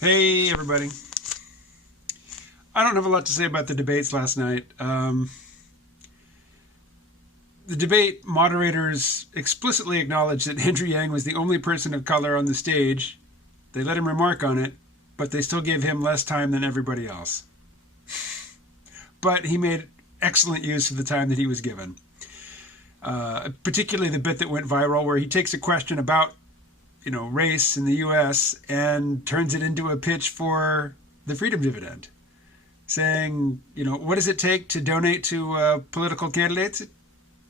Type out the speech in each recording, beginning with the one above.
Hey, everybody. I don't have a lot to say about the debates last night. The debate moderators explicitly acknowledged that Andrew Yang was the only person of color on the stage. They let him remark on it, but they still gave him less time than everybody else. But he made excellent use of the time that he was given. Particularly the bit that went viral where he takes a question about race in the U.S. and turns it into a pitch for the freedom dividend, saying, what does it take to donate to political candidates? It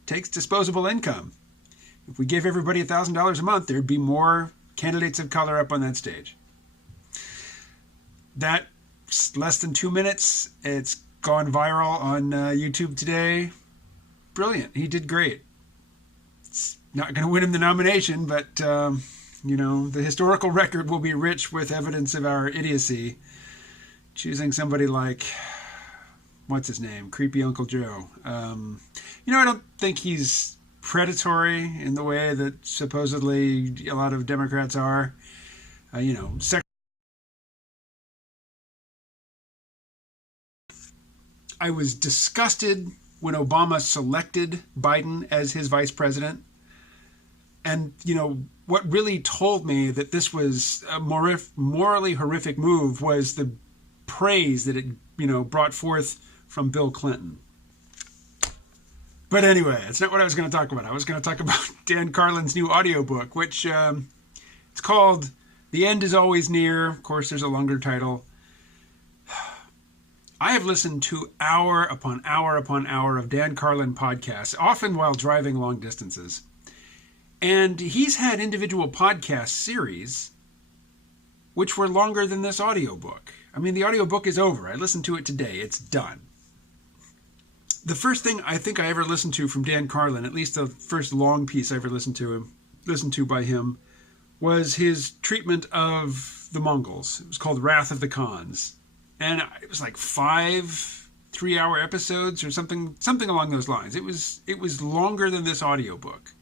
takes disposable income. If we gave everybody $1,000 a month, there'd be more candidates of color up on that stage. That's less than 2 minutes. It's gone viral on YouTube today. Brilliant. He did great. It's not going to win him the nomination, but the historical record will be rich with evidence of our idiocy. Choosing somebody like, what's his name? Creepy Uncle Joe. I don't think he's predatory in the way that supposedly a lot of Democrats are. I was disgusted when Obama selected Biden as his vice president. And, what really told me that this was a morally horrific move was the praise that it, brought forth from Bill Clinton. But anyway, it's not what I was going to talk about. I was going to talk about Dan Carlin's new audiobook, which it's called The End is Always Near. Of course, there's a longer title. I have listened to hour upon hour upon hour of Dan Carlin podcasts, often while driving long distances. And he's had individual podcast series which were longer than this audiobook. I mean, the audiobook is over. I listened to it today. It's done. The first thing I think I ever listened to from Dan Carlin, at least the first long piece I ever listened to by him, was his treatment of the Mongols. It was called Wrath of the Khans. And it was like 5 3-hour episodes or something along those lines. It was longer than this audiobook.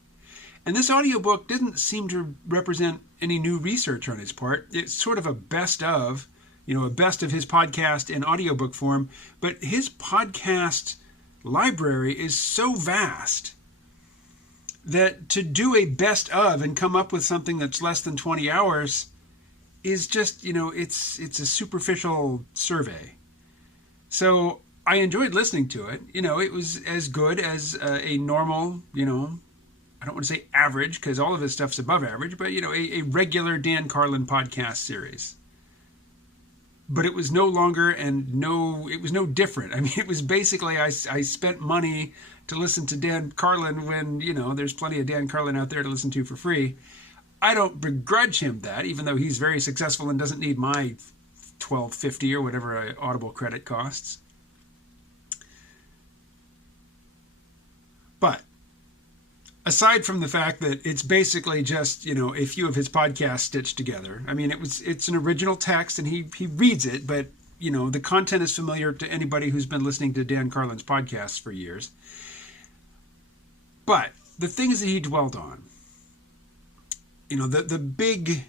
And this audiobook didn't seem to represent any new research on his part. It's sort of a best of his podcast in audiobook form. But his podcast library is so vast that to do a best of and come up with something that's less than 20 hours is just, it's a superficial survey. So I enjoyed listening to it. It was as good as a normal, I don't want to say average because all of his stuff's above average, but, a regular Dan Carlin podcast series. But it was no longer it was no different. I mean, it was basically I spent money to listen to Dan Carlin when, there's plenty of Dan Carlin out there to listen to for free. I don't begrudge him that, even though he's very successful and doesn't need my $12.50 or whatever an Audible credit costs. But aside from the fact that it's basically just, a few of his podcasts stitched together. I mean, it's an original text and he reads it, but, the content is familiar to anybody who's been listening to Dan Carlin's podcasts for years. But the things that he dwelled on, the big,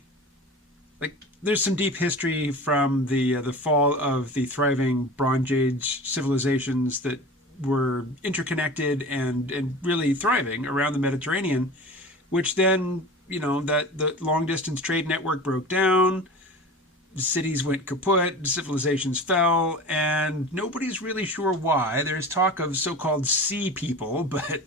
there's some deep history from the fall of the thriving Bronze Age civilizations that were interconnected and really thriving around the Mediterranean, which then, that the long distance trade network broke down, cities went kaput, civilizations fell, and nobody's really sure why. There's talk of so-called sea people, but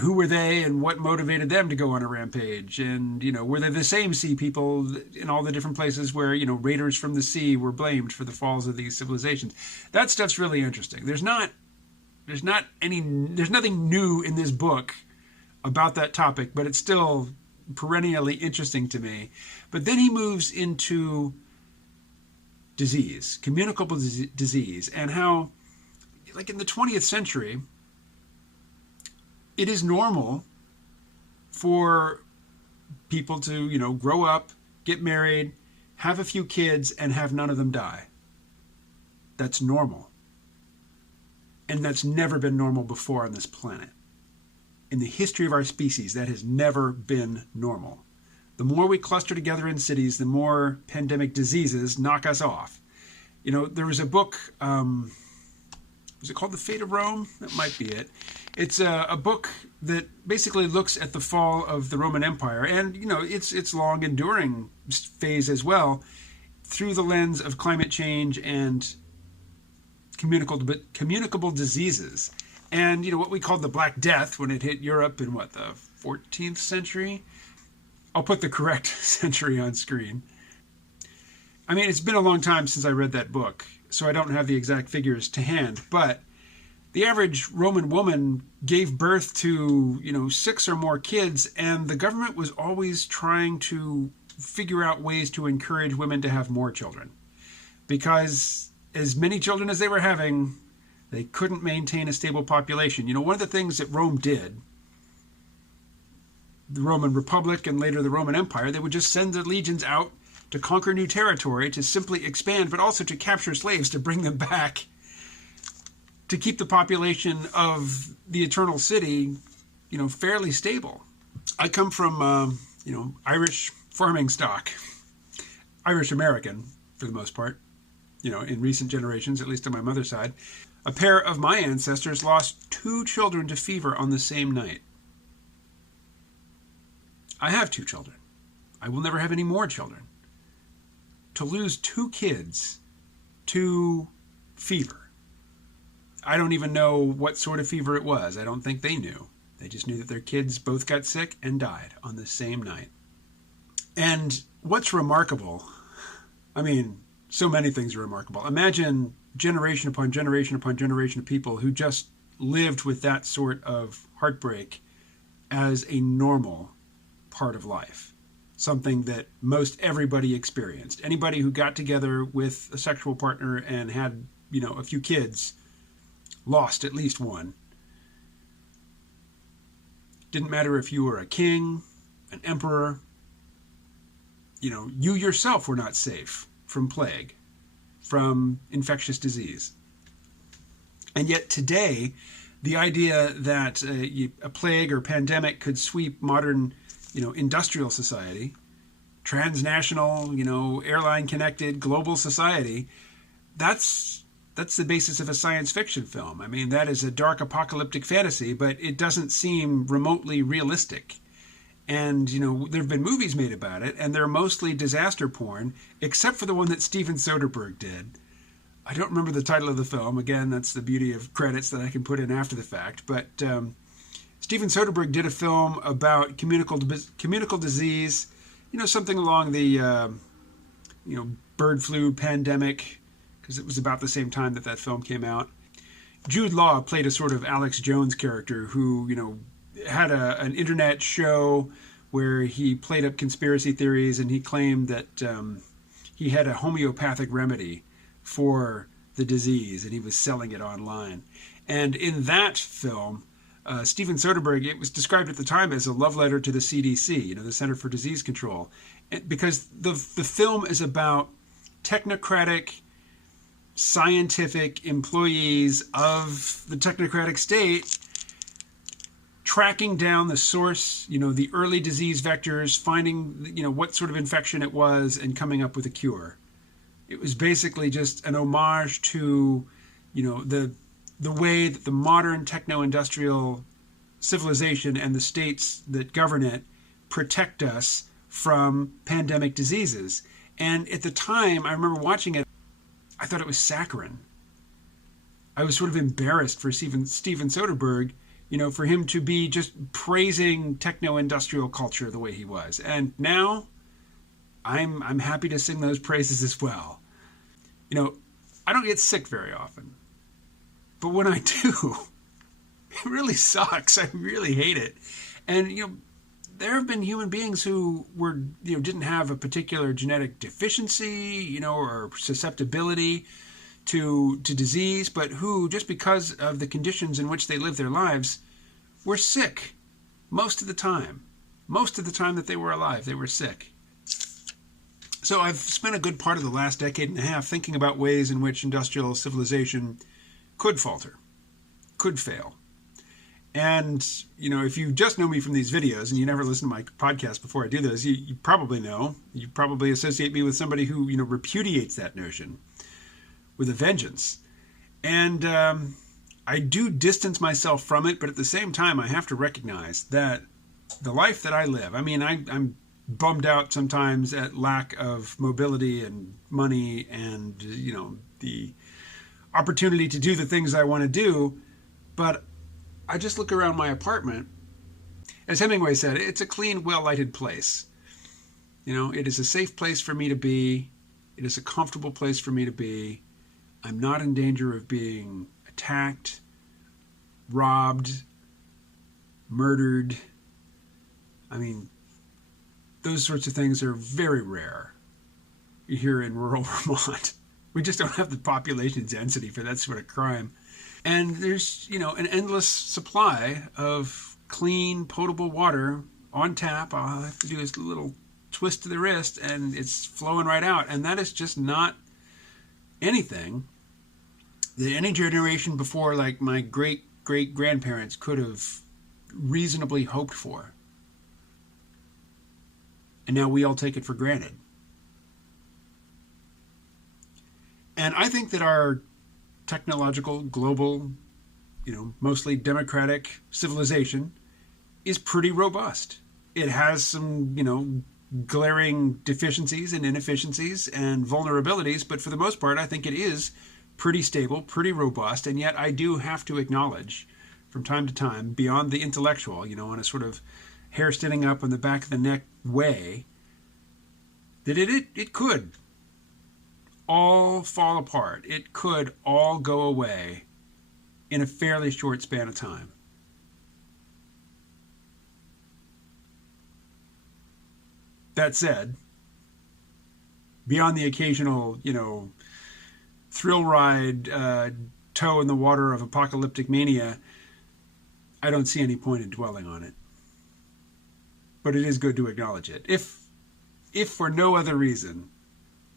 who were they and what motivated them to go on a rampage? And, were they the same sea people in all the different places where, raiders from the sea were blamed for the falls of these civilizations? That stuff's really interesting. There's nothing new in this book about that topic, but it's still perennially interesting to me. But then he moves into disease, communicable disease, and how, in the 20th century, it is normal for people to, grow up, get married, have a few kids, and have none of them die. That's normal. And that's never been normal before on this planet. In the history of our species, that has never been normal. The more we cluster together in cities, the more pandemic diseases knock us off. There was a book, was it called The Fate of Rome? That might be it. It's a book that basically looks at the fall of the Roman Empire and, its long enduring phase as well through the lens of climate change and communicable diseases. And, what we called the Black Death when it hit Europe in, the 14th century? I'll put the correct century on screen. I mean, it's been a long time since I read that book, so I don't have the exact figures to hand, but the average Roman woman gave birth to, 6 or more kids, and the government was always trying to figure out ways to encourage women to have more children. Because as many children as they were having, they couldn't maintain a stable population. One of the things that Rome did, the Roman Republic and later the Roman Empire, they would just send their legions out to conquer new territory, to simply expand, but also to capture slaves, to bring them back, to keep the population of the Eternal City, fairly stable. I come from, Irish farming stock, Irish American for the most part, in recent generations, at least on my mother's side. A pair of my ancestors lost 2 children to fever on the same night. I have 2 children. I will never have any more children. To lose 2 kids to fever. I don't even know what sort of fever it was. I don't think they knew. They just knew that their kids both got sick and died on the same night. And what's remarkable, so many things are remarkable. Imagine generation upon generation upon generation of people who just lived with that sort of heartbreak as a normal part of life. Something that most everybody experienced. Anybody who got together with a sexual partner and had, a few kids lost at least one. Didn't matter if you were a king, an emperor, you yourself were not safe from plague, from infectious disease. And yet today, the idea that a plague or pandemic could sweep modern, industrial society, transnational, airline connected, global society, that's the basis of a science fiction film. That is a dark apocalyptic fantasy, but it doesn't seem remotely realistic. And, there have been movies made about it, and they're mostly disaster porn, except for the one that Steven Soderbergh did. I don't remember the title of the film. Again, that's the beauty of credits that I can put in after the fact. But Steven Soderbergh did a film about communicable disease, something along the, bird flu pandemic, because it was about the same time that film came out. Jude Law played a sort of Alex Jones character who, had an internet show where he played up conspiracy theories, and he claimed that he had a homeopathic remedy for the disease, and he was selling it online. And in that film, Steven Soderbergh, it was described at the time as a love letter to the CDC, the Center for Disease Control, because the film is about technocratic, scientific employees of the technocratic state tracking down the source, the early disease vectors, finding, what sort of infection it was, and coming up with a cure. It was basically just an homage to, the way that the modern techno-industrial civilization and the states that govern it protect us from pandemic diseases. And at the time, I remember watching it, I thought it was saccharine. I was sort of embarrassed for Steven Soderbergh, for him to be just praising techno-industrial culture the way he was. And now, I'm happy to sing those praises as well. I don't get sick very often. But when I do, it really sucks. I really hate it. And, there have been human beings who didn't have a particular genetic deficiency, or susceptibility to disease, but who, just because of the conditions in which they live their lives, were sick most of the time. Most of the time that they were alive, they were sick. So I've spent a good part of the last decade and a half thinking about ways in which industrial civilization could falter, could fail. And, if you just know me from these videos and you never listen to my podcast before I do those, you probably know. You probably associate me with somebody who, repudiates that notion with a vengeance. And I do distance myself from it, but at the same time, I have to recognize that the life that I live, I'm bummed out sometimes at lack of mobility and money and, the opportunity to do the things I want to do. But I just look around my apartment. As Hemingway said, it's a clean, well-lighted place. It is a safe place for me to be. It is a comfortable place for me to be. I'm not in danger of being attacked, robbed, murdered. Those sorts of things are very rare here in rural Vermont. We just don't have the population density for that sort of crime. And there's, an endless supply of clean, potable water on tap. All I have to do is a little twist to the wrist and it's flowing right out. And that is just not anything that any generation before, like my great-great-grandparents, could have reasonably hoped for. And now we all take it for granted. And I think that our technological, global, mostly democratic civilization is pretty robust. It has some, glaring deficiencies and inefficiencies and vulnerabilities, but for the most part, I think it is pretty stable, pretty robust, and yet I do have to acknowledge from time to time, beyond the intellectual, in a sort of hair standing up on the back of the neck way, that it could all fall apart. It could all go away in a fairly short span of time. That said, beyond the occasional, thrill ride, toe in the water of apocalyptic mania, I don't see any point in dwelling on it. But it is good to acknowledge it. If for no other reason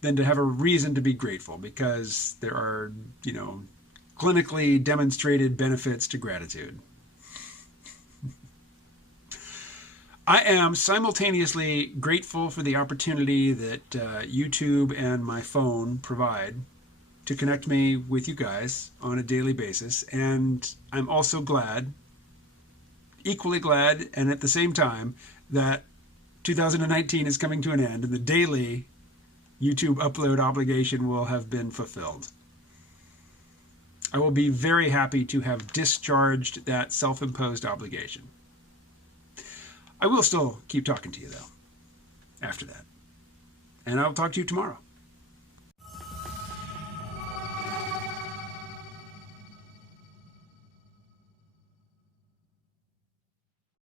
than to have a reason to be grateful, because there are, clinically demonstrated benefits to gratitude. I am simultaneously grateful for the opportunity that YouTube and my phone provide to connect me with you guys on a daily basis. And I'm also glad, equally glad, and at the same time, that 2019 is coming to an end and the daily YouTube upload obligation will have been fulfilled. I will be very happy to have discharged that self-imposed obligation. I will still keep talking to you, though, after that. And I'll talk to you tomorrow.